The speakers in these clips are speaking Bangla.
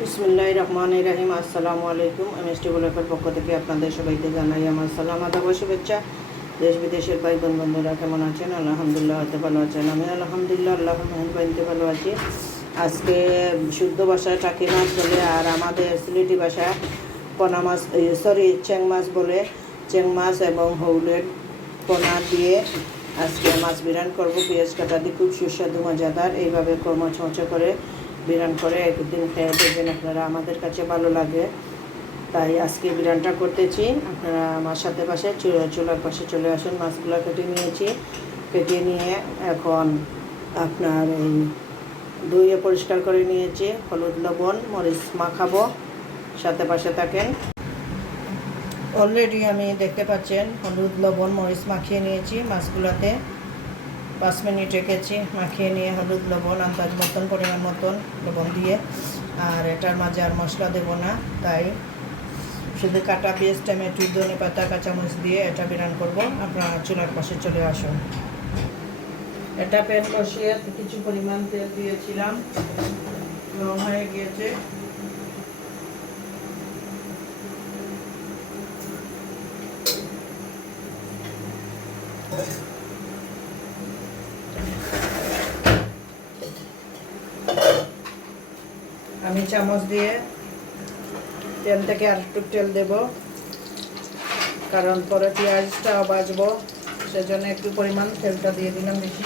বিসমিল্লাহির রহমানির রহিম। আসসালামু আলাইকুম। এমএসটি ব্লগের পক্ষ থেকে আপনাদের সবাইকে জানাই আমার সালাম, আদাব ও শুভেচ্ছা। দেশ বিদেশের ভাই বোন বন্ধুরা কেমন আছেন? আলহামদুলিল্লাহ হয়তো ভালো আছেন। আমি আলহামদুলিল্লাহ আল্লাহর মেহেরবানিতে ভালো আছি। আজকে শুদ্ধ ভাষায় টাকি মাছ বলে, আর আমাদের সিলেটি ভাষায় পোনা মাছ, চেং মাছ বলে। চেং মাছ এবং হৌলের পোনা দিয়ে আজকে মাছ বিরান করব। পেঁয়াজ কাটা দিয়ে খুব সুস্বাদু মজাদার। এইভাবে মচমচে করে বিরান করে একদিন খেয়ে দেখবেন আপনারা, আমাদের কাছে ভালো লাগে। তাই আজকে বিরানটা করতেছি। আপনারা আমার সাথে পাশে চুলার পাশে চলে আসুন। মাছগুলো কেটে নিয়েছি, কেটে নিয়ে এখন আপনার এই ধুয়ে পরিষ্কার করে নিয়েছি। হলুদ লবণ মরিচ মাখাবো, সাথে পাশে থাকেন। অলরেডি আমি দেখতে পাচ্ছেন হলুদ লবণ মরিচ মাখিয়ে নিয়েছি মাছগুলোতে। 5 মিনিট রেখেছি, মাখিয়ে নিয়ে হলুদ লবণ আন্দাজ মতন পরিমাণ মতন লবণ দিয়ে। আর এটার মাঝে আর মশলা দেবো না, তাই শুধু কাটা পেঁয়াজ টমেটো ধনে পাতা কাঁচামরিচ দিয়ে এটা বিরান করব। আপনারা চুলার পাশে চলে আসুন। এটা প্যান বসিয়ে কিছু পরিমাণ তেল দিয়েছিলাম, গরম হয়ে গিয়েছে। আমি চামচ দিয়ে তেল থেকে আর একটু তেল দেব, কারণ পরে পেঁয়াজটা ভাজবো, সেজন্য একটু পরিমাণ তেলটা দিয়ে দিলাম বেশি।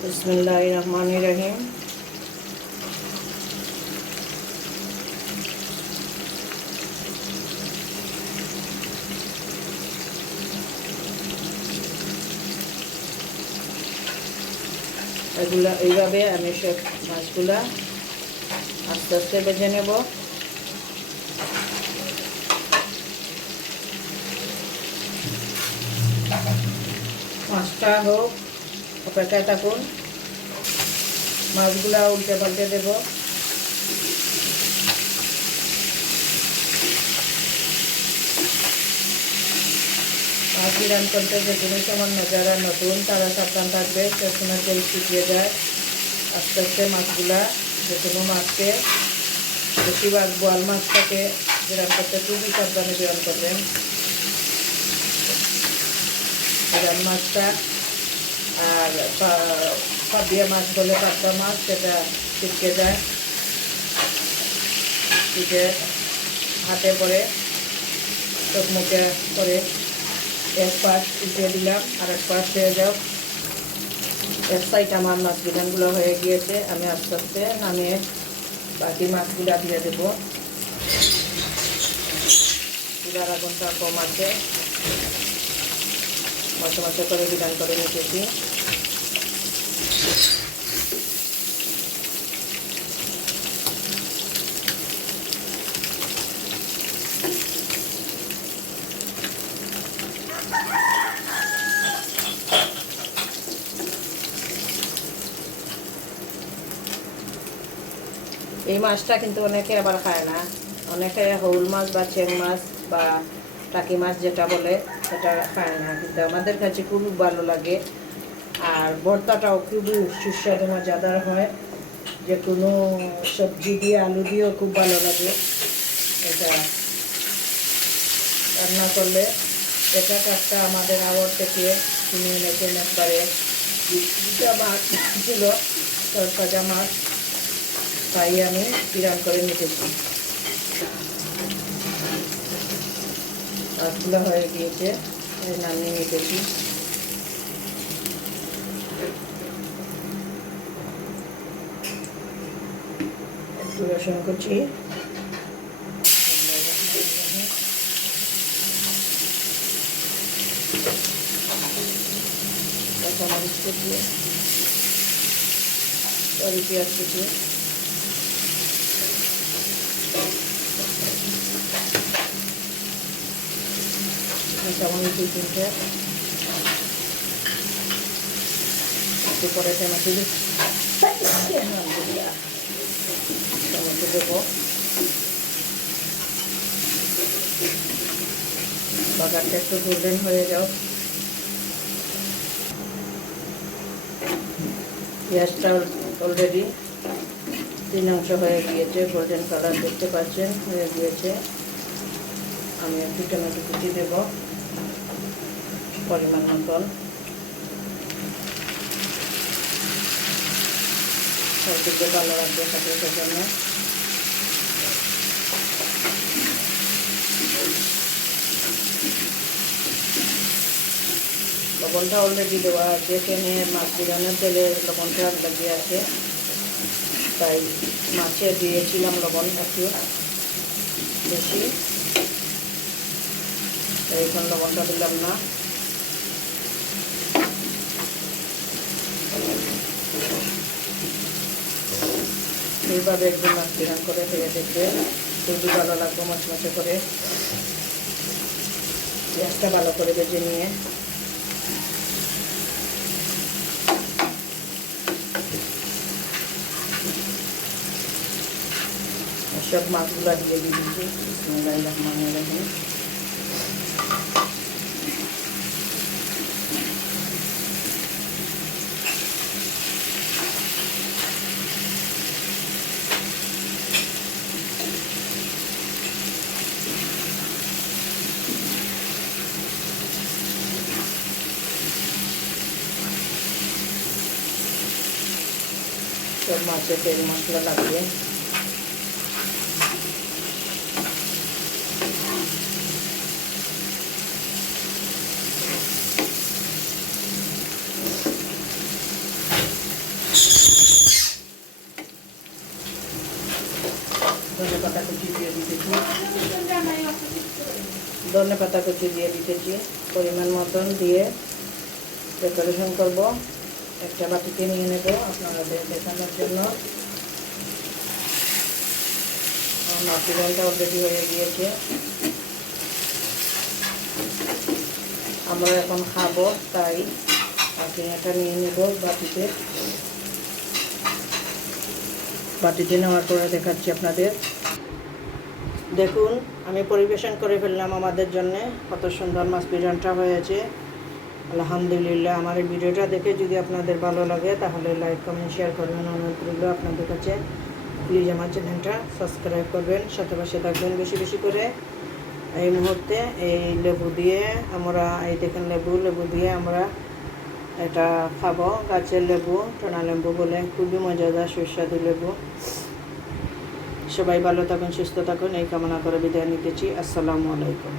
বিসমিল্লাহির রহমানির রহিম। এগুলা এইভাবে আমি সব মাছগুলা আস্তে আস্তে ভেজে নেব। মাছটা হোক, অপেক্ষায় থাকুন। মাছগুলা উল্টে পাল্টে দেব। মাছ বিরান করতে যে কোনো সামান্য যারা নতুন তারা সাবধান থাকবে, সে সময় তেল শুকিয়ে যায়। আস্তে আস্তে মাছগুলা, যে কোনো মাছকে, বেশিরভাগ বোয়াল মাছটাকে বিরান করতে খুবই সাবধানে বিরান করবেন। বিরান মাছটা আর পাবিয়া মাছ বলে, পাবদা মাছ, সেটা ছিটকে যায়, ছিটে হাতে পরে চোখ মুখে করে এক পাশ উঠিয়ে দিলাম, আর এক পাশ হয়ে যাও। এক সাইড আমার মাছ বিধানগুলো হয়ে গিয়েছে। আমি আস্তে আস্তে নামিয়ে বাকি মাছগুলো দিয়ে দেবো। চুলার আগুনটা কম আছে, মাছে মাছে করে বিধান করে নিতেছি। এই মাছটা কিন্তু অনেকে আবার খায় না, অনেকে হৌল মাছ বা চেং মাছ বা টাকি মাছ যেটা বলে সেটা খায় না, কিন্তু আমাদের কাছে খুব ভালো লাগে। আর ভর্তাটাও খুবই সুস্বাদু মজাদার হয়, যে কোনো সবজি দিয়ে আলু দিয়েও খুব ভালো লাগে। এটা রান্না করলে এটা একটা আমাদের আওয়ার থেকে কিনে এনেছেন একবারে দুটা মাছ ছিল, তরতাজা মাছ, তাই আমি বিরান করে নিতেছি। মাছগুলো হয়ে গিয়েছে, নামিয়ে নিতেছি। একটু রসুন কুচি, কাঁচামরিচ কুচি, পেঁয়াজ কুচি, কাঁচামরিচ 2-3টে, একটু পরে টমেটো দেবো। বাগারটা একটু গোল্ডেন হয়ে যাও। পেঁয়াজটা অলরেডি 3 অংশ হয়ে গিয়েছে, গোল্ডেন কালার দেখতে পাচ্ছেন হয়ে গিয়েছে। আমি একটু টমেটো কুচি দেব পরিমাণ মতন, সবদিকে ভালো রাখবে কাটার জন্য। লবণটা অলরেডি দেওয়া আছে, এখানে মাছ বিরানোর তেলে লবণটা লাগিয়ে আছে, তাই মাছে দিয়েছিলাম লবণ একটু বেশি, এখন লবণটা দিলাম না। এইভাবে একদম মাছ বিরান করে ফেলে দেখবে, খুবই ভালো লাগবে মচমচে করে। পেঁয়াজটা ভালো করে ভেজে নিয়ে সব মাছগুলা দিয়ে দিয়েছি। বিসমিল্লাহির রহমানির রহিম। সব মাছের তেল মশলা লাগবে। ধনে পাতা কুচি দিয়ে দিতেছি, ধনে পাতা কুচি দিয়ে দিতেছি পরিমাণ মতন দিয়ে ডেকোরেশন করব। একটা বাটিতে নিয়ে নেব আপনাদের দেখানোর জন্য। মাটিটা অলরেডি হয়ে গিয়েছে, আমরা এখন খাবো তাই মাটিটা নিয়ে নেব বাটিতে। বাটিতে নেওয়ার পরে দেখাচ্ছি আপনাদের। দেখুন আমি পরিবেশন করে ফেললাম আমাদের জন্য। কত সুন্দর মাছ বিরিয়ানিটা হয়েছে, আলহামদুলিল্লাহ। আমার এই ভিডিওটা দেখে যদি আপনাদের ভালো লাগে তাহলে লাইক কমেন্ট শেয়ার করবেন, অনুরোধ রইল আপনাদের কাছে। প্লিজ আমার চ্যানেলটা সাবস্ক্রাইব করবেন, সাথে পাশে থাকবেন বেশি বেশি করে। এই মুহূর্তে এই লেবু দিয়ে আমরা, এই দেখেন লেবু দিয়ে আমরা এটা খাবো। গাছের লেবু, টোনা লেবু বলে, খুবই মজাদার সুস্বাদু লেবু। সবাই ভালো থাকুন, সুস্থ থাকুন এই কামনা করে বিদায় নিতেছি। আসসালামু আলাইকুম।